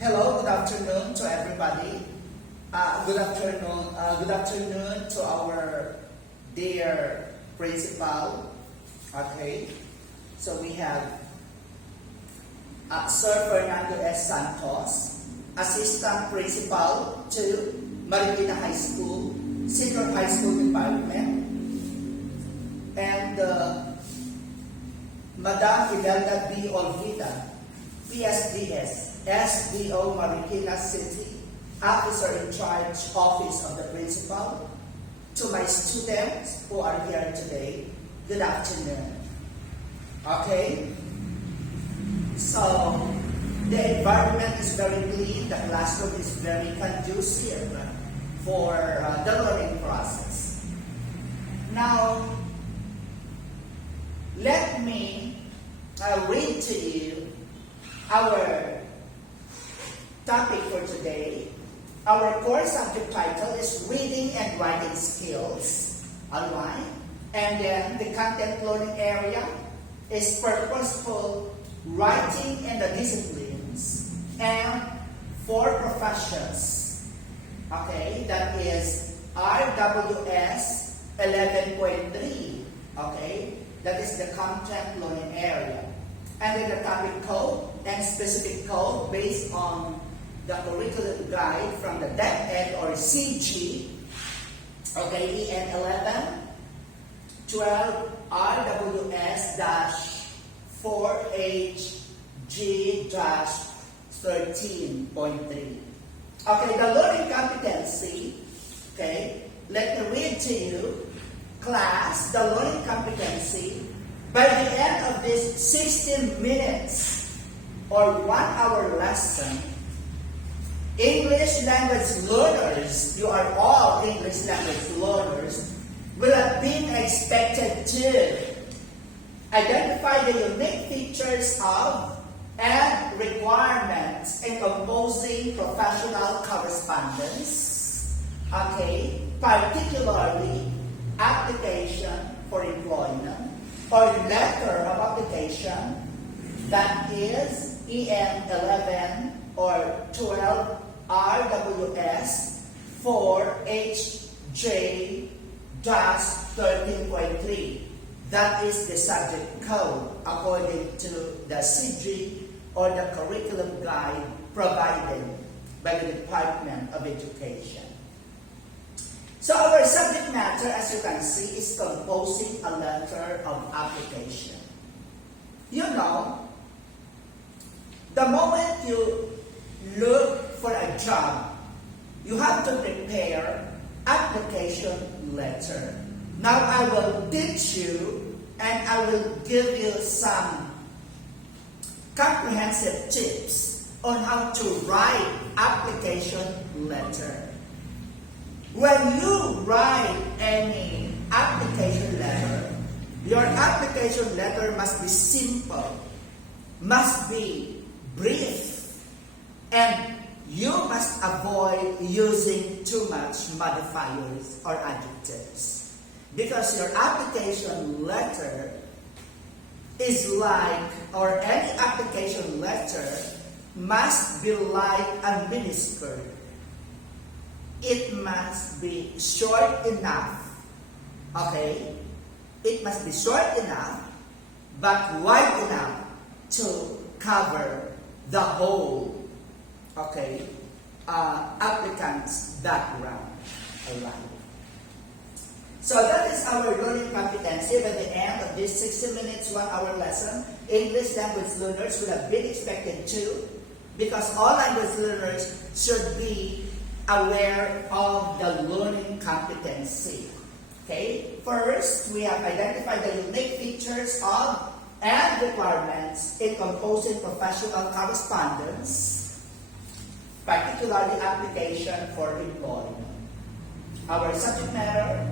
Hello, good afternoon to everybody. Good afternoon to our dear principal. Okay, so we have Sir Fernando S. Santos, Assistant Principal to Marikina High School, Senior High School Department, and Madam Imelda B. Olvida, PSDS, SDO Marikina City, Officer in Charge, Office of the Principal. To my students who are here today, good afternoon. Okay? So, the environment is very clean, the classroom is very conducive for the learning process. Now, let me read to you our topic for today. Our course subject title is Reading and Writing Skills. Alright? And then the content learning area is Purposeful Writing and the Disciplines and 4 professions. Okay? That is RWS 11.3. Okay? That is the content learning area. And then the topic code and specific code based on the curriculum guide from the DepEd or CG, okay, EN 11, 12, RWS-4HG-13.3. Okay, the learning competency, okay, let me read to you, class, the learning competency, by the end of this 60 minutes or 1 hour lesson, English language learners, you are all English language learners, will have been expected to identify the unique features of and requirements in composing professional correspondence, okay, particularly application for employment or letter of application, that is EN 11 or 12 RWS 4HJ-13.3. That is the subject code according to the CG or the curriculum guide provided by the Department of Education. So our subject matter, as you can see, is composing a letter of application. You know, the moment you look for a job, you have to prepare application letter. Now I will teach you and I will give you some comprehensive tips on how to write application letter. When you write any application letter, your application letter must be simple, must be brief, and you must avoid using too much modifiers or adjectives. Because your application letter is like, or any application letter must be like a miniskirt. It must be short enough, okay? It must be short enough, but wide enough to cover the whole, okay, applicant's background. Alright. So that is our learning competency. By the end of this 60 minutes, 1 hour lesson, English language learners will have been expected to, because all language learners should be aware of the learning competency. Okay? First, we have identified the unique features of and requirements in composing professional correspondence, particularly application for employment. Our subject matter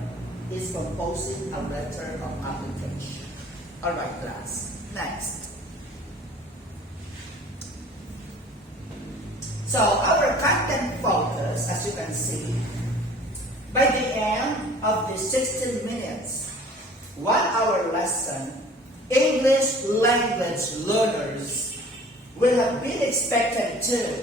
is composing a letter of application. Alright, class. Next. So, our content focus, as you can see, by the end of the 60 minutes, 1 hour lesson, English language learners will have been expected to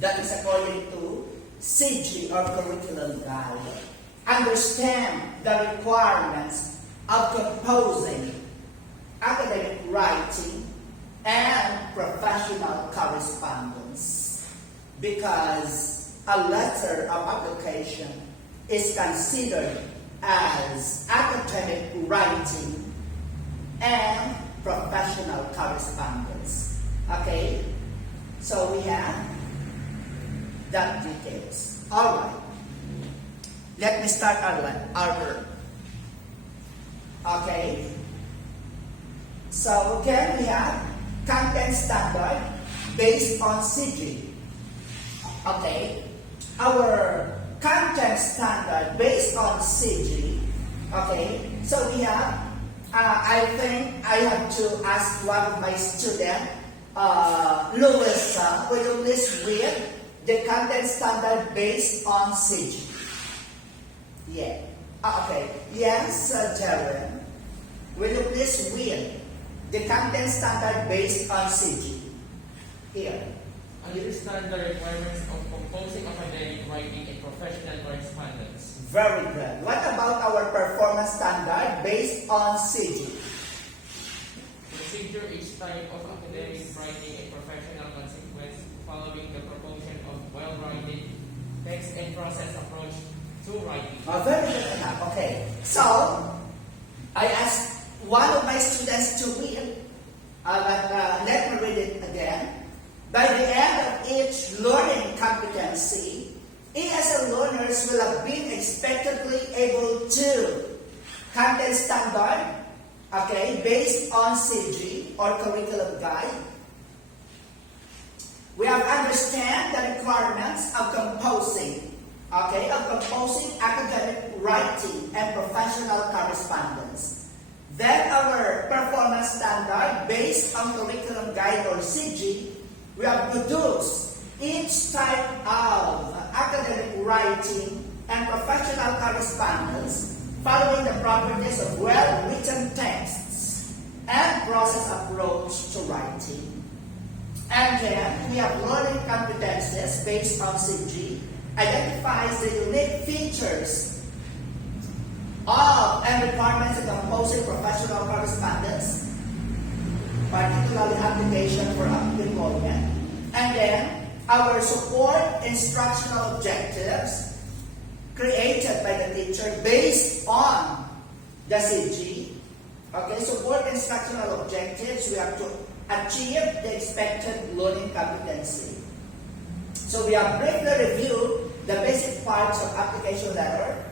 that is according to CG or curriculum guide. Understand the requirements of composing, academic writing, and professional correspondence, because a letter of application is considered as academic writing and professional correspondence. Okay? So we have that details. Alright. Let me start our okay. So again we have content standard based on CG. Okay. Our content standard based on CG. Okay. So we have I think I have to ask one of my students, Louis, will you please read the content standard based on CG? Yeah. Okay. Yes, Jaren. Will you please read the content standard based on CG? Here. Understand the requirements of composing academic writing and professional correspondence. Very good. What about our performance standard based on CG? Procedure each type of academic writing and professional consequence following the proportion of well-written text and process approach to writing. Very good enough. Okay. So, I asked one of my students to read, but let me read it again. By the end of each learning competency, ESL learners will have been expectedly able to content standard, okay, based on CG or curriculum guide. We have understand the requirements of composing, okay, academic writing and professional correspondence. Then our performance standard based on curriculum guide or CG, we have produced each type of academic writing and professional correspondence following the properties of well-written texts and process approach to writing. And then we have learning competencies based on CG, identifies the unique features of and requirements of composing professional correspondence, particularly application for employment. And then our support instructional objectives created by the teacher based on the CG. Okay, support instructional objectives, we have to achieve the expected learning competency. So we have briefly reviewed the basic parts of application letter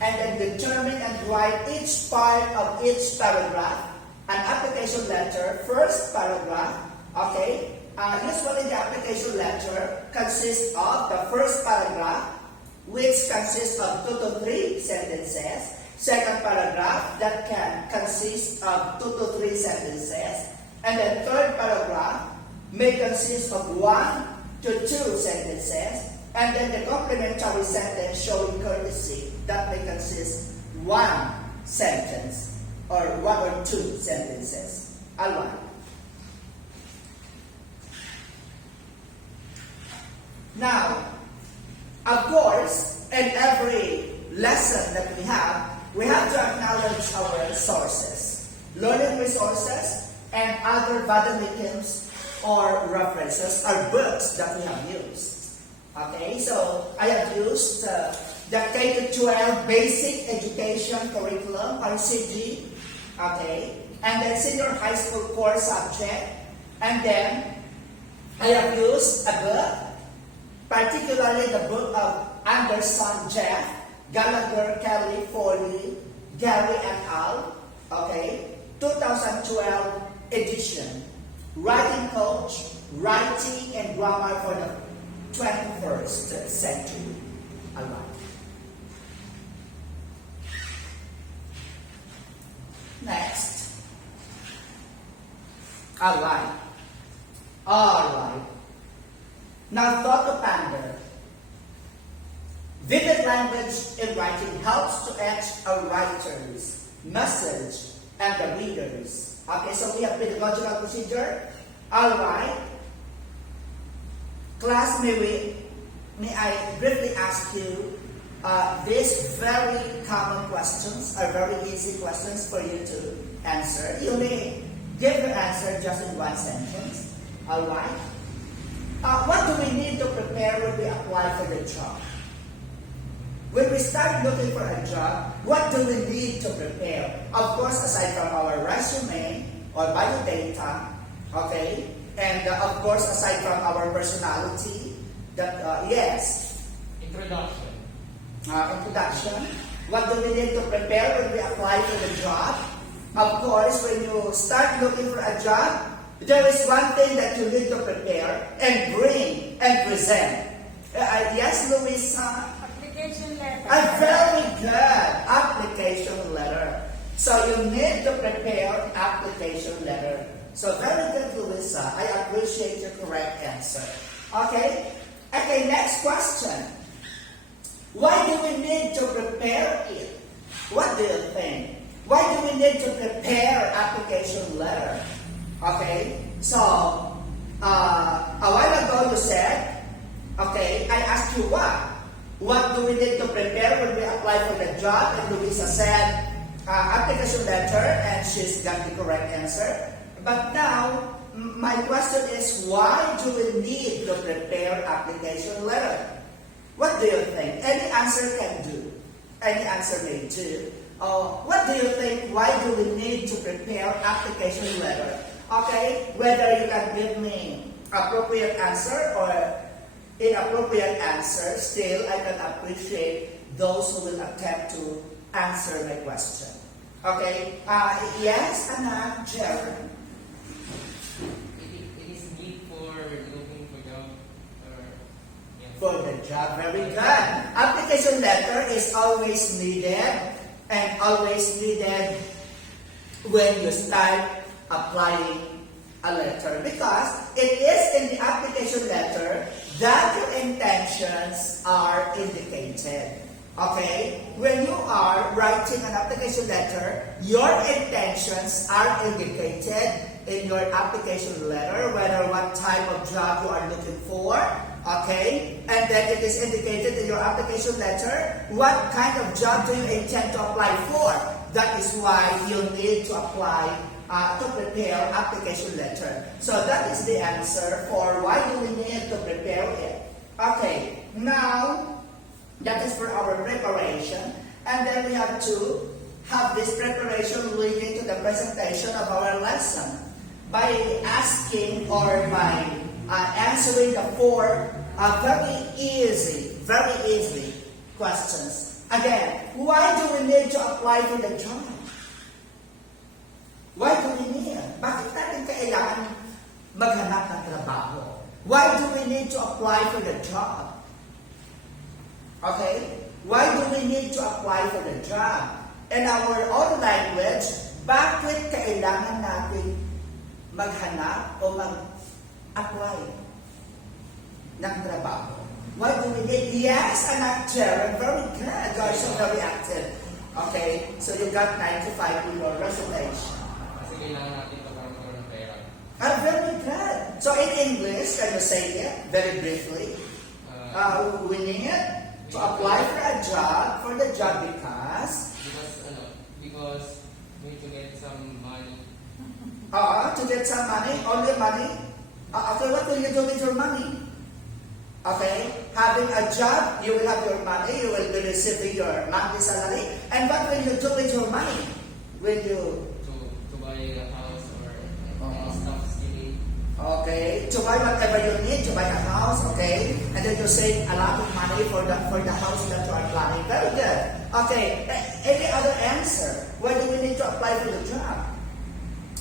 and then determine and write each part of each paragraph. An application letter, first paragraph, okay, usually the application letter consists of the first paragraph, which consists of 2 to 3 sentences. Second paragraph, that can consist of 2 to 3 sentences. And then third paragraph may consist of 1 to 2 sentences. And then the complementary sentence showing courtesy, that may consist 1 sentence or 1 or 2 sentences. Alright. Now, of course, in every lesson that we have to acknowledge our sources, learning resources, and other vademecums or references or books that we have used. Okay, so I have used the K-12 Basic Education Curriculum or CG, okay, and then Senior High School Core Subject, and then I have used a book, particularly the book of Anderson, Jeff, Gallagher, Kelly, Foley, Gary et al., okay, 2012 edition, Writing Coach, Writing and Grammar for the 21st century. All right. Next. All right. Now thought to ponder. Vivid language in writing helps to etch a writer's message and the readers. Okay, so we have pedagogical procedure. All right. Class, may we may I briefly ask you, these very common questions are very easy questions for you to answer. You may give your answer just in one sentence. Alright? What do we need to prepare when we apply for the job? When we start looking for a job, what do we need to prepare? Of course, aside from our resume or biodata, okay, and of course, aside from our personality, that yes. Introduction. Introduction. What do we need to prepare when we apply for the job? Of course, when you start looking for a job, there is one thing that you need to prepare and bring and present. Yes, Louisa? Application letter. Very good. Application letter. So you need to prepare application letter. So very good, Louisa. I appreciate your correct answer. Okay? Okay, next question. Why do we need to prepare it? What do you think? Why do we need to prepare application letter? Okay? So, a while ago you said, okay, I asked you what? What do we need to prepare when we apply for the job? And Louisa said, application letter, and she's got the correct answer. But now, my question is, why do we need to prepare application letter? What do you think? Any answer can do. Any answer may do. What do you think? Why do we need to prepare application letter? Okay, whether you can give me appropriate answer or inappropriate answer, still I can appreciate those who will attempt to answer my question. Okay, yes, Anna, Jerry. It is need for looking for job or For the job, very good. Application letter is always needed and always needed when you start applying a letter, because it is in the application letter that your intentions are indicated. Okay? When you are writing an application letter, your intentions are indicated in your application letter, whether what type of job you are looking for, okay? And then it is indicated in your application letter what kind of job do you intend to apply for. That is why you need to apply to prepare application letter. So that is the answer for why do we need to prepare it. Okay, now that is for our preparation, and then we have to have this preparation leading to the presentation of our lesson by asking or by answering the four very easy questions. Again, why do we need to apply for the job? Why do we need? Bakit natin kailangan maghanap ng trabaho? Why do we need to apply for the job? Okay? Why do we need to apply for the job? In our own language, bakit kailangan natin maghanap o mag-apply ng trabaho? Why do we need? Yes, an actor. Very good. You are so very active. Okay? So you got 95 in your reservation. kasi kailangan natin ito para magkaroon ng pera. Very good. So in English, can you say it very briefly? We need to apply for a job, for the job because we need to get some money. to get some money, only money. Okay, what will you do with your money? Okay, having a job, you will have your money, you will be receiving your monthly salary. And what will you do with your money? Will you To buy a house or any stuff you need. okay, to buy whatever you need, to buy a house, okay? And then you save a lot of money for the house that you are planning. Very good. Okay, any other answer? Why do we need to apply for the job?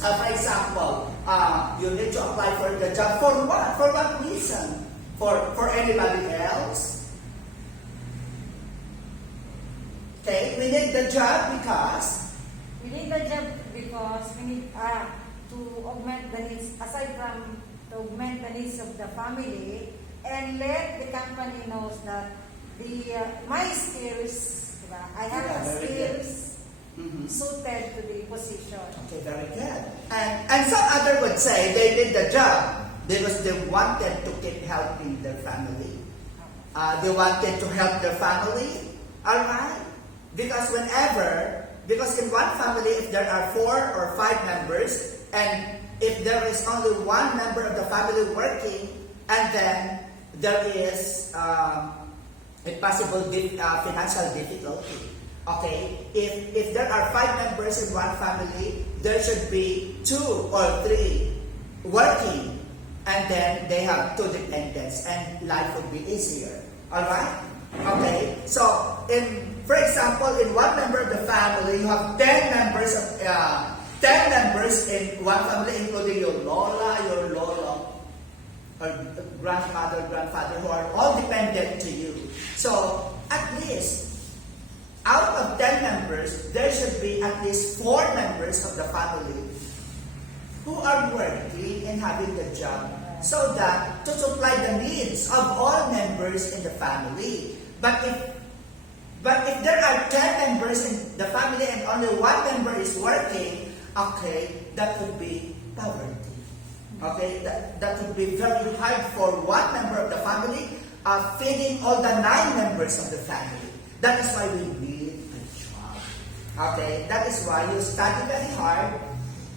For example, you need to apply for the job for what? For what reason? For anybody else? Okay, we need the job because We need the job because we need to augment the needs, aside from to augment the needs of the family, and let the company knows that my skills, diba? I have Yeah, the very skills Mhm. suited to the position. Okay, very good. And some other would say they did the job because they wanted to keep helping their family. They wanted to help their family. Alright? Because in one family, if there are 4 or 5 members, and if there is only one member of the family working, and then there is a possible financial difficulty. Okay? If there are 5 members in one family, there should be 2 or 3 working, and then they have 2 dependents, and life would be easier. Alright? Okay? So, for example, in one member of the family, you have 10 members in one family, including your lola, or grandmother, grandfather, who are all dependent to you. So, at least, out of 10 members, there should be at least 4 members of the family who are working and having the job, so that to supply the needs of all members in the family. But if there are 10 members in the family and only 1 member is working, okay, that would be poverty. Okay, that would be very hard for 1 member of the family feeding all the 9 members of the family. That is why we need a job. Okay, that is why you study very hard,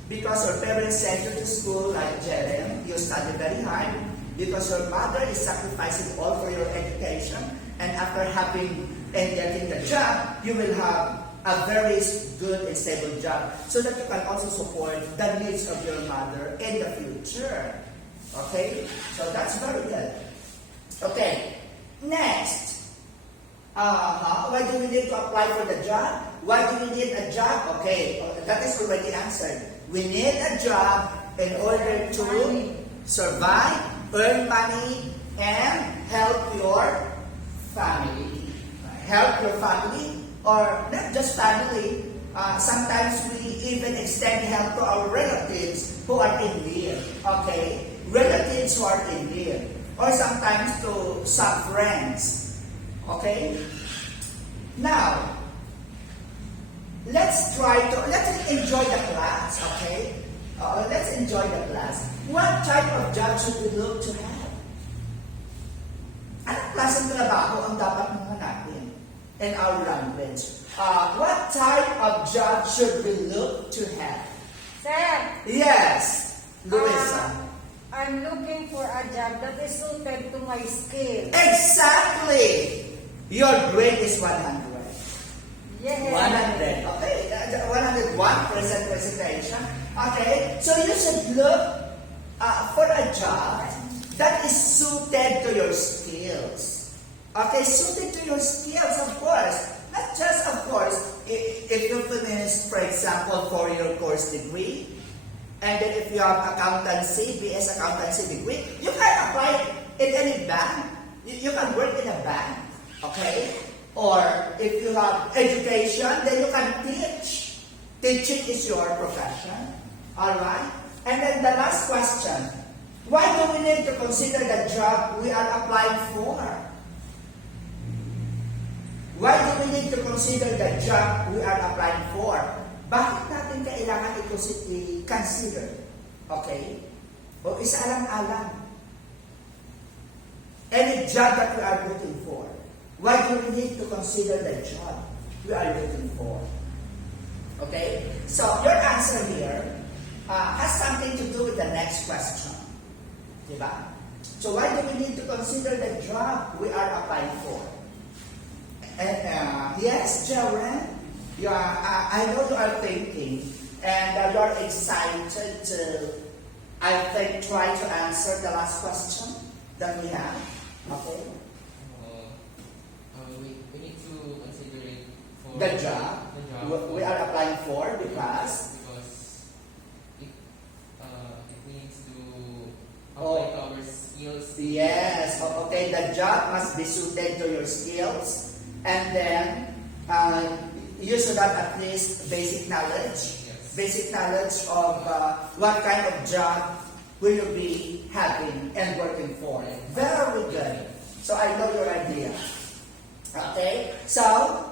because your parents sent you to school like Jerem. You study very hard because your mother is sacrificing all for your education, and after having and getting the job, you will have a very good and stable job, so that you can also support the needs of your mother in the future. Okay? So that's very good. Okay. Next. Why do we need to apply for the job? Why do we need a job? Okay, that is already answered. We need a job in order to survive, earn money, and help your family. Help your family, or not just family. Sometimes we even extend help to our relatives who are in need. Okay? Relatives who are in need. Or sometimes to some friends. Okay? Now, let's enjoy the class. Okay? Let's enjoy the class. What type of job should we look to have? Anong klaseng trabaho ang dapat mong hanapin in our language? What type of job should we look to have? Sir. Yes, Luisa. I'm looking for a job that is suited to my skill. Exactly. Your grade is 100. Yes. 100. Okay, 101% presentation. Okay, so you should look for a job that is suited to your skills. Okay, suited to your skills, of course. Not just, of course, if you finish, for example, 4-year course degree, and then if you have accountancy, BS accountancy degree, you can apply in any bank. You can work in a bank, okay? Or if you have education, then you can teach. Teaching is your profession, all right? And then the last question, why do we need to consider the job we are applying for? Why do we need to consider the job we are applying for? Bakit natin kailangan i-consider? Okay? O isa-alang-alang. Any job that we are looking for. Why do we need to consider the job we are looking for? Okay? So, your answer here has something to do with the next question. Diba? So, why do we need to consider the job we are applying for? And yes, Jaren, I know you are thinking, and you're excited to, I think, try to answer the last question that we have. Okay? We need to consider it for The job we are applying for because it needs to apply to our skills. Yes, okay, the job must be suited to your skills, and then you should have at least basic knowledge. Yes. Basic knowledge of what kind of job will you be having and working for. Very good. So I know your idea. Okay, so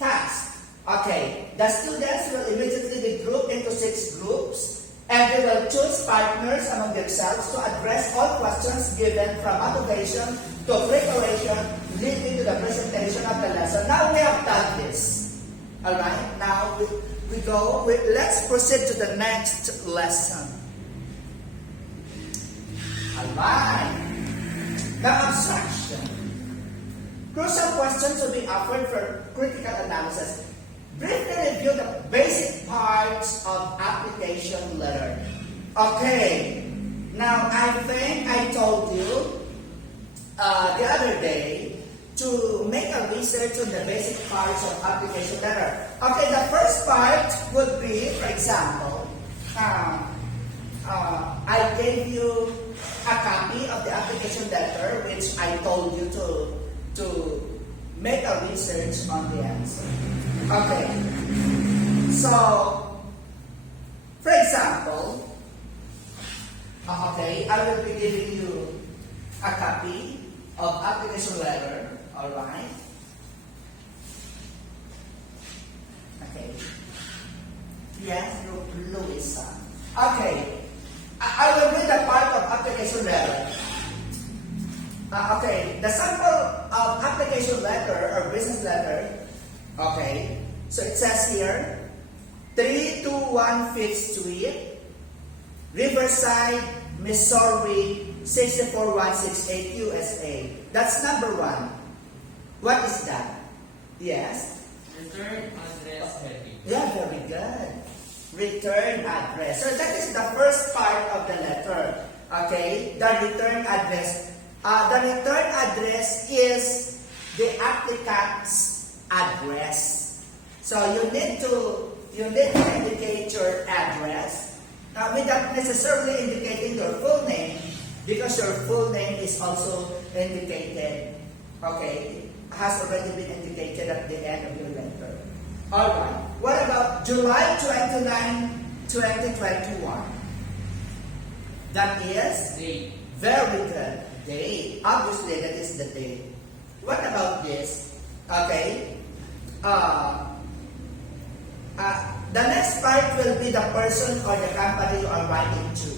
task. Okay, the students will immediately be grouped into 6 groups, and they will choose choose partners among themselves to address all questions given from motivation to preparation leading to the presentation of the lesson. Now we have done this. Alright, now let's proceed to the next lesson. Alright, the abstraction. Crucial questions will be offered for critical analysis. Briefly review the basic parts of application letter. Okay, now I think I told you the other day to make a research on the basic parts of application letter. Okay, the first part would be, for example, I gave you a copy of the application letter which I told you to make a research on the answer. Okay, so for example, okay, I will be giving you a copy of application letter. All right. Okay. Yes, Louisa. Okay. I will read the part of application letter. Okay. The sample of application letter or business letter. Okay. So it says here, 321 Fifth Street, Riverside, Missouri, 64168 USA. That's number 1. What is that? Yes? Return address heading. Yeah, very good. Return address. So that is the first part of the letter. Okay? The return address. The return address is the applicant's address. So you need to indicate your address without necessarily indicating your full name, because your full name is also indicated. Okay? Has already been indicated at the end of your letter. Alright. What about July 29, 2021? That is? Date. Very good. Date. Obviously, that is the date. What about this? Okay. The next part will be the person or the company you are writing to.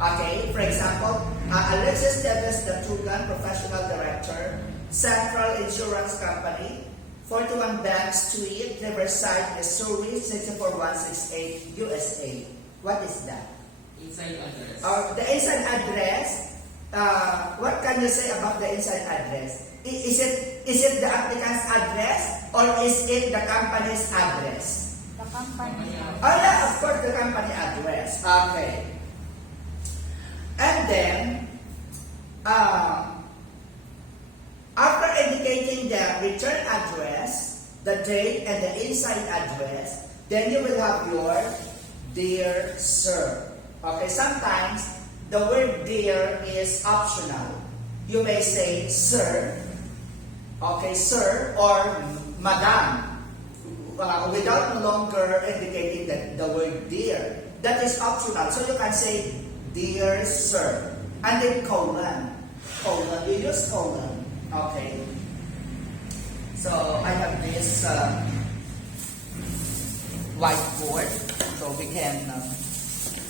Okay. For example, Alexis Teves Datugan, Professional Director, Central Insurance Company, 41 Bank Street, Riverside, Missouri, 64168 USA. What is that? Inside address. The inside address, what can you say about the inside address? Is it the applicant's address or is it the company's address? The company. Oh yeah, of course, the company address. Okay. And then, after indicating the return address, the date, and the inside address, then you will have your dear sir. Okay, sometimes the word dear is optional. You may say sir, okay, sir, or madam, without no longer indicating the word dear. That is optional. So you can say dear sir, and then colon. You use colon. Okay. So I have this whiteboard, so we can.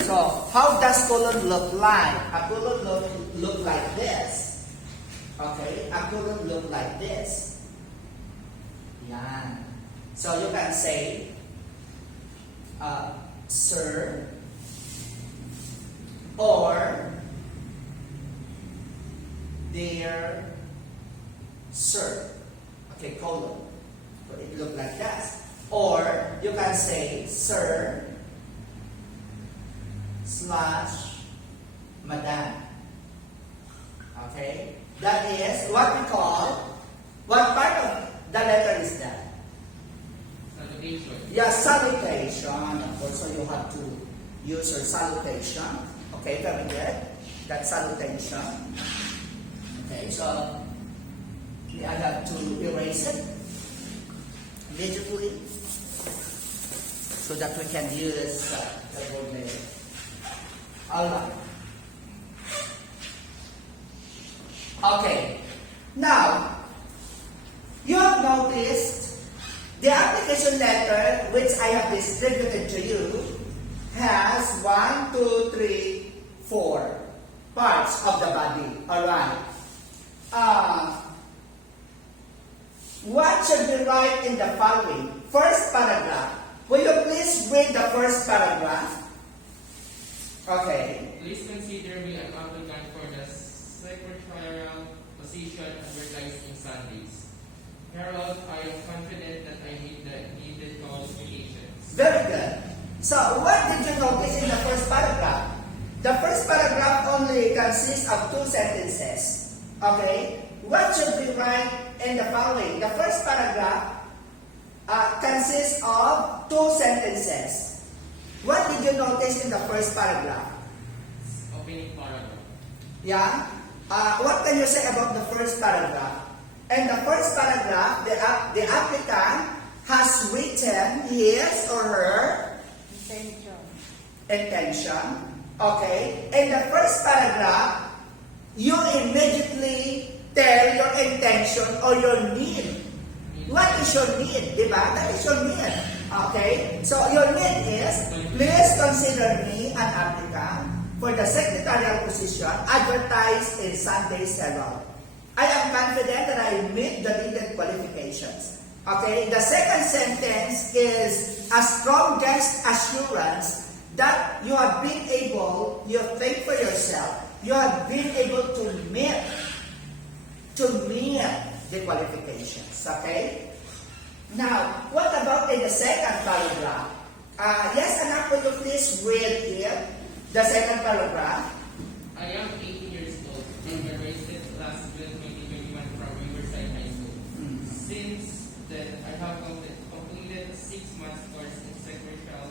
So how does colon look like? A colon look like this. Okay, a colon look like this. Yeah. So you can say, sir, or dear sir. Okay, colon. So it look like that. Or you can say sir / madam. Okay? That is what we call, what part of the letter is that? Salutation. Yeah, salutation. Of course, so you have to use your salutation. Okay, very good. That's salutation. Okay, so I have to erase it digitally so that we can use the word later. Alright. Okay. Now, you have noticed the application letter which I have distributed to you has 1, 2, 3, 4 parts of the body. Alright. What should we write in the following? First paragraph. Will you please read the first paragraph? Okay. Please consider me an applicant for the secretarial position advertised in Sundays. Harold, I am confident that I meet the needed qualifications. Very good. So, what did you notice in the first paragraph? The first paragraph only consists of 2 sentences. Okay? What should we write in the following? The first paragraph consists of 2 sentences. What did you notice in the first paragraph? Opening paragraph. Yeah? What can you say about the first paragraph? In the first paragraph, the applicant has written his or her intention. Okay? In the first paragraph, you immediately tell your intention or your need. What is your need? Diba? That is your need. Okay? So, your need is, please consider me an applicant for the secretarial position advertised in Sunday's Herald. I am confident that I meet the needed qualifications. Okay? The second sentence is a strongest assurance that you have been able, you think for yourself, you have been able to meet the qualifications. Okay? Now, what about in the second paragraph? Yes, anak, will you please read here the second paragraph? I am 18 years old and graduated last June 2021 from Riverside High School. Since then, I have completed 6 months course in secretarial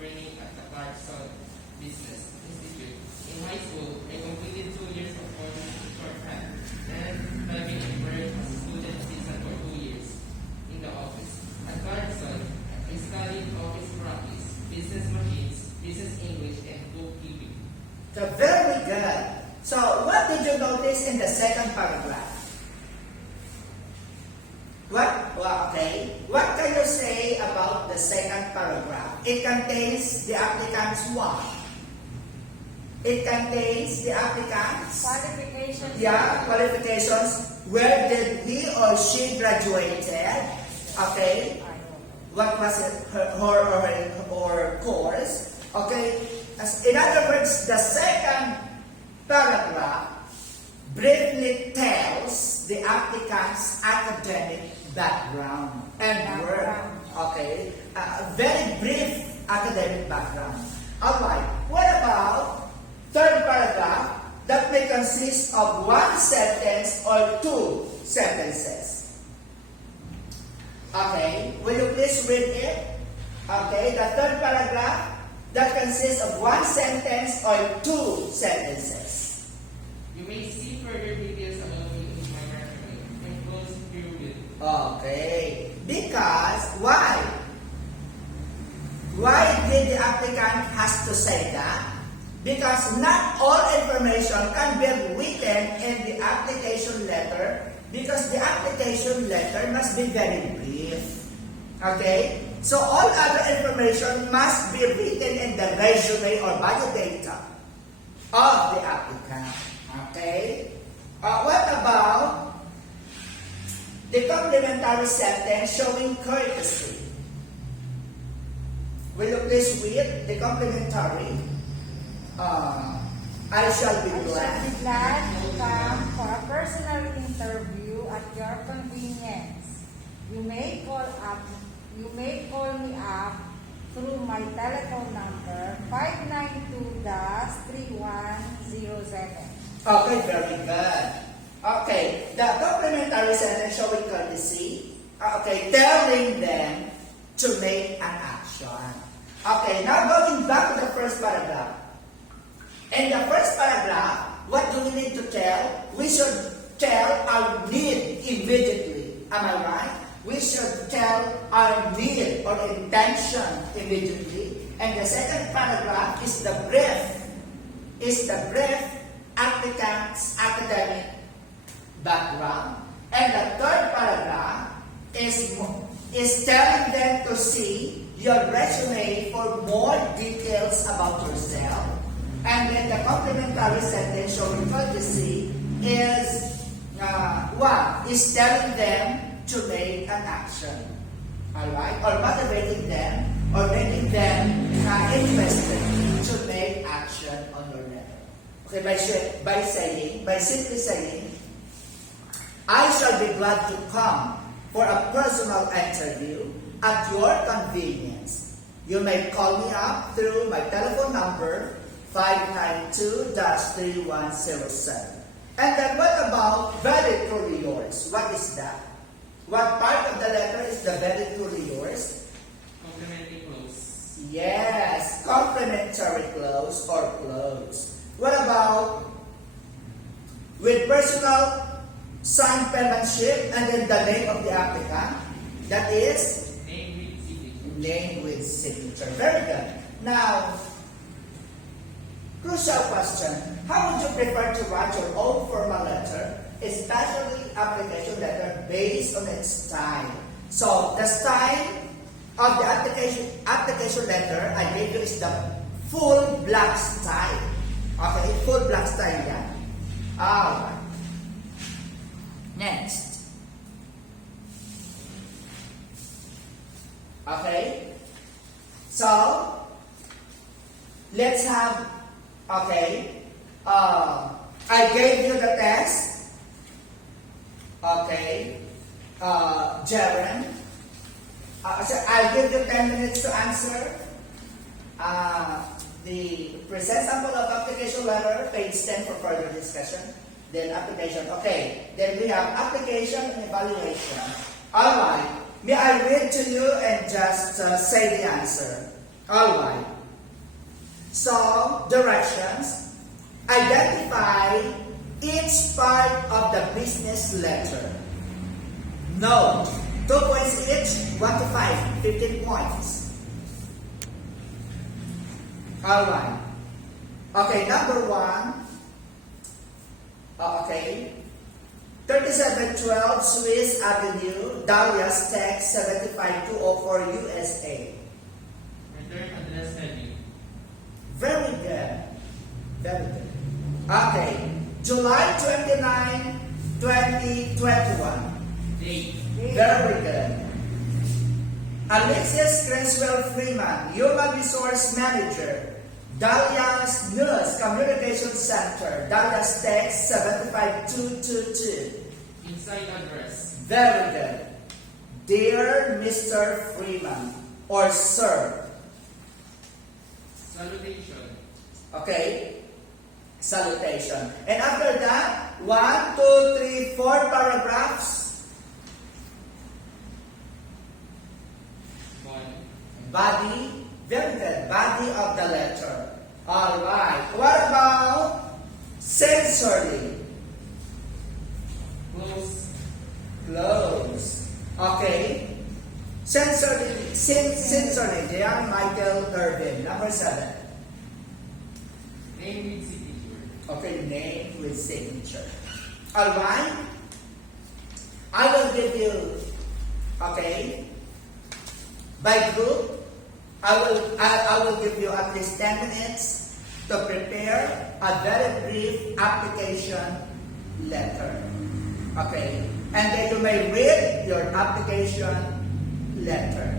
training at the Clarkson Business Institute. In high school, I completed 2 years of course in shorthand and having employed as a student assistant for 2 years in the office. At Clarkson, I studied office practice, business machines, business English, and bookkeeping. So, very good. So, what did you notice in the second paragraph? Okay. What can you say about the second paragraph? It contains the applicant's what? It contains the applicant's Qualifications. Yeah, qualifications. Where did he or she graduated? Okay. What was it? Her or course? Okay. In other words, the second paragraph briefly tells the applicant's academic background and work. Okay. Very brief academic background. Alright. What about third paragraph that may consist of 1 sentence or 2 sentences? Okay. Will you please read it? Okay. The third paragraph that consists of 1 sentence or 2 sentences. You may see further details about me in my resume. Enclosed here with. Okay. Because, why? Why did the applicant has to say that? Because not all information can be written in the application letter because the application letter must be very brief. Okay? So all other information must be written in the resume or biodata of the applicant. Okay? What about the complementary sentence showing courtesy? Will you please read the complementary? I shall be I glad. shall be glad to come for a personal interview at your convenience. You may call me up through my telephone number 592-3107. Okay, very good. Okay, the complementary sentence showing courtesy. Okay, telling them to make an action. Okay, now going back to the first paragraph. In the first paragraph, what do we need to tell? We should tell our need immediately. Am I right? We should tell our need or intention immediately. And the second paragraph is the brief applicant's academic background. And the third paragraph is telling them to see your resume for more details about yourself. And then the complementary sentence showing courtesy is what? Is telling them to make an action. Alright? Or motivating them or making them interested to make action on your letter. Okay, by simply saying, I shall be glad to come for a personal interview at your convenience. You may call me up through my telephone number 592-3107. And then what about very truly yours? What is that? What part of the letter is the very truly yours? Complimentary close. Yes, complimentary clause or clause. What about with personal signed penmanship and then the name of the applicant? That is Name with signature. name with signature. Very good. Now, crucial question. How would you prefer to write your own formal letter, especially application letter based on its style? So, the style of the application letter I gave you is the full black style. Okay, full black style yan. Alright. Next. Okay. So, let's have, okay, I gave you the test. Okay. Jaren. So I'll give you 10 minutes to answer. The present sample of application letter, page 10 for further discussion. Then application. Okay. Then we have application and evaluation. Alright. May I read to you and just say the answer? Alright. So, directions. Identify each part of the business letter. Note, 2 points each, 1 to 5, 15 points. Alright. Okay, number 1. Okay. 3712 Swiss Avenue, Dalias, Tex 75204, USA. Return address heading. Very good. Very good. Okay. July 29, 2021. Date. Very good. Alexis Creswell Freeman, Human Resource Manager, Dalias News Communication Center, Dalias Tex 75222. Inside address. Very good. Dear Mr. Freeman or Sir. Salutation. Okay? Salutation. And after that, 1, 2, 3, 4 paragraphs. Body. Very good. Body of the letter. Alright. What about sensory? Close. Close. Okay. Sensory. J.R. Michael Irvin. Number 7. Name with signature. Okay, name with signature. Alright? I will give you, okay, by group, I will give you at least 10 minutes to prepare a very brief application letter. Okay? And then you may read your application letter.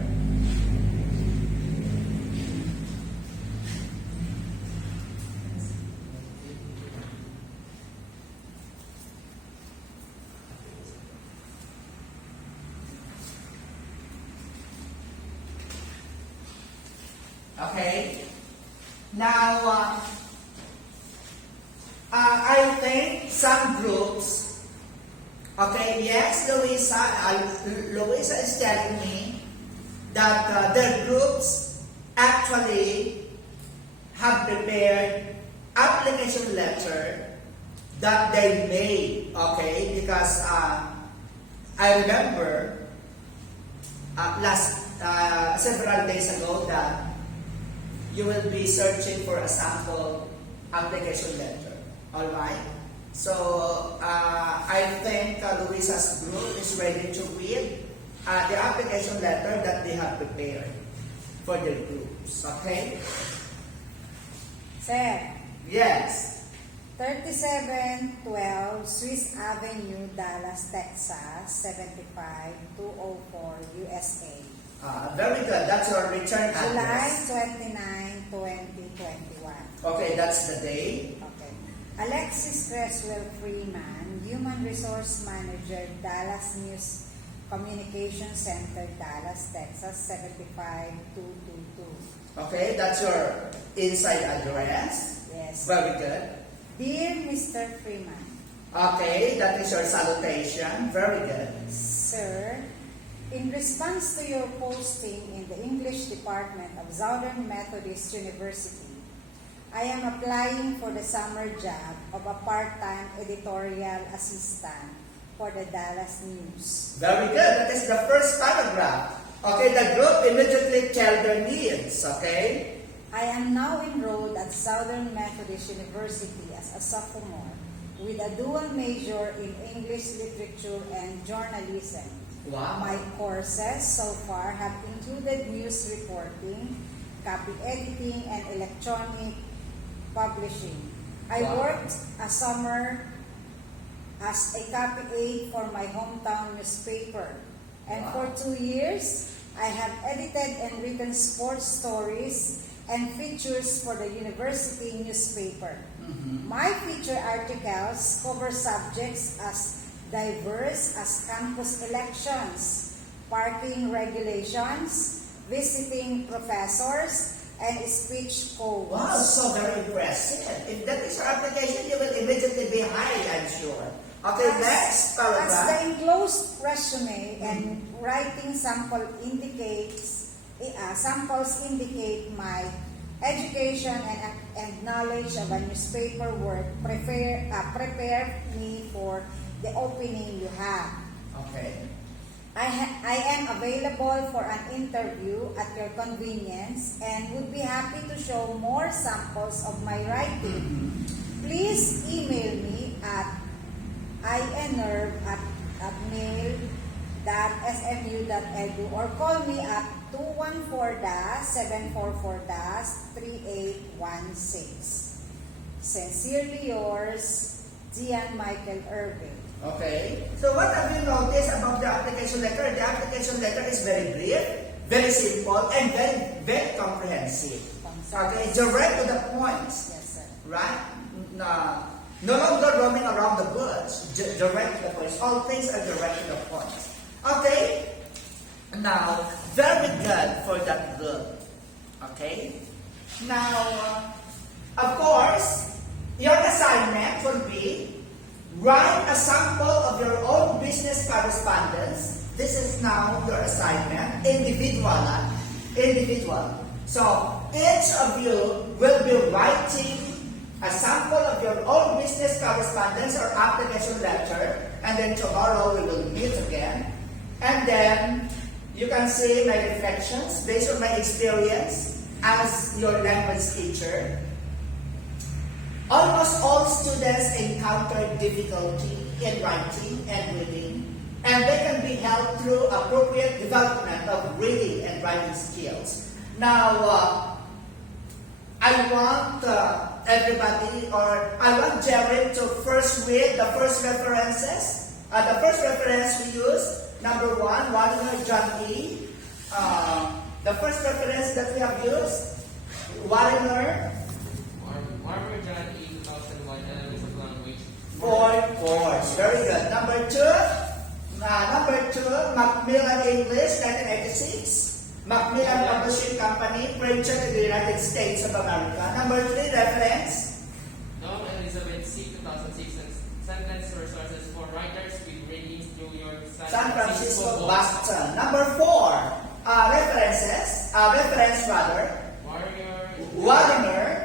Okay? Now, I think some groups, okay, yes, Louisa is telling me that their groups actually have prepared application letter that they made, okay, because I remember several days ago that you will be searching for a sample application letter. Alright? So, I think Louisa's group is ready to read the application letter that they have prepared for their groups. Okay? Sir, Yes. 3712 Swiss Avenue, Dallas, Texas, 75204, USA. Very good. That's your return July address. 29, 2021. Okay, that's the day. Okay. Alexis Creswell Freeman, Human Resource Manager, Dallas News Communication Center, Dallas, Texas, 75222. Okay, that's your inside address. Yes. Very good. Dear Mr. Freeman, Okay, that is your salutation. Very good. Sir, in response to your posting in the English Department of Southern Methodist University, I am applying for the summer job of a part-time editorial assistant for the Dallas News. Very good. That is the first paragraph. Okay, the group immediately tell their needs. Okay. I am now enrolled at Southern Methodist University as a sophomore with a dual major in English literature and journalism. Wow. My courses so far have included news reporting, copy editing, and electronic publishing. I Wow. worked a summer as a copy aide for my hometown newspaper. And Wow. for 2 years, I have edited and written sports stories and features for the university newspaper. Mhm. My feature articles cover subjects as diverse as campus elections, parking regulations, visiting professors, and speech codes. Wow, so very impressive. If that is your application, you will immediately be hired, I'm sure. Okay, next As the paragraph. enclosed resume and writing samples indicate my education and knowledge of a newspaper work prepare me for the opening you have. Okay. I am available for an interview at your convenience and would be happy to show more samples of my writing. Please email me at inerv@mail.smu.edu or call me at 214-744-3816. Sincerely yours, Gian Michael Irving. Okay. So what have you noticed about the application letter? The application letter is very brief, very simple, and very comprehensive. Okay, direct to the point. Yes, sir. Right? No longer roaming around the bush. Direct to the point. All things are direct to the point. Okay? Now, very good for that group. Okay? Now, of course, your assignment will be write a sample of your own business correspondence. This is now your assignment, individual. So, each of you will be writing a sample of your own business correspondence or application letter, and then tomorrow we will meet again. And then you can see my reflections based on my experience as your language teacher. Almost all students encounter difficulty in writing and reading, and they can be helped through appropriate development of reading and writing skills. Now, I want everybody, or I want Jared to first read the first references. The first reference we use, number 1, Warner John E. The first reference that we have used, Warner John E. 2001, Elements of Language. for course. Very good. Number 2, Macmillan English, 1986. Macmillan Publishing Company, printed in the United States of America. Number 3, reference. Dom Elizabeth C. 2006, Sentence Resources for Writers with Readings, New York, San Francisco, Boston. Number 4, reference Warner,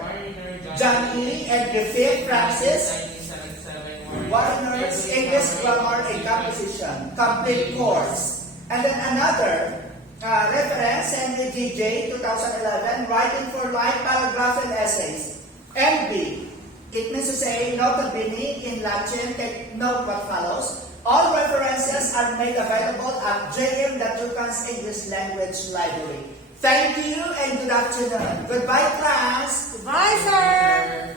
John E. and Griffith Francis. 1977. Warner's English Grammar and Composition, complete course. And then another reference, Henry DJ, 2011, Writing for Life, Paragraph and Essays. NB, it means to say, nota bene in Latin, take note what follows. All references are made available at JM Latucan's English Language Library. Thank you and good afternoon. Goodbye, class. Goodbye, sir!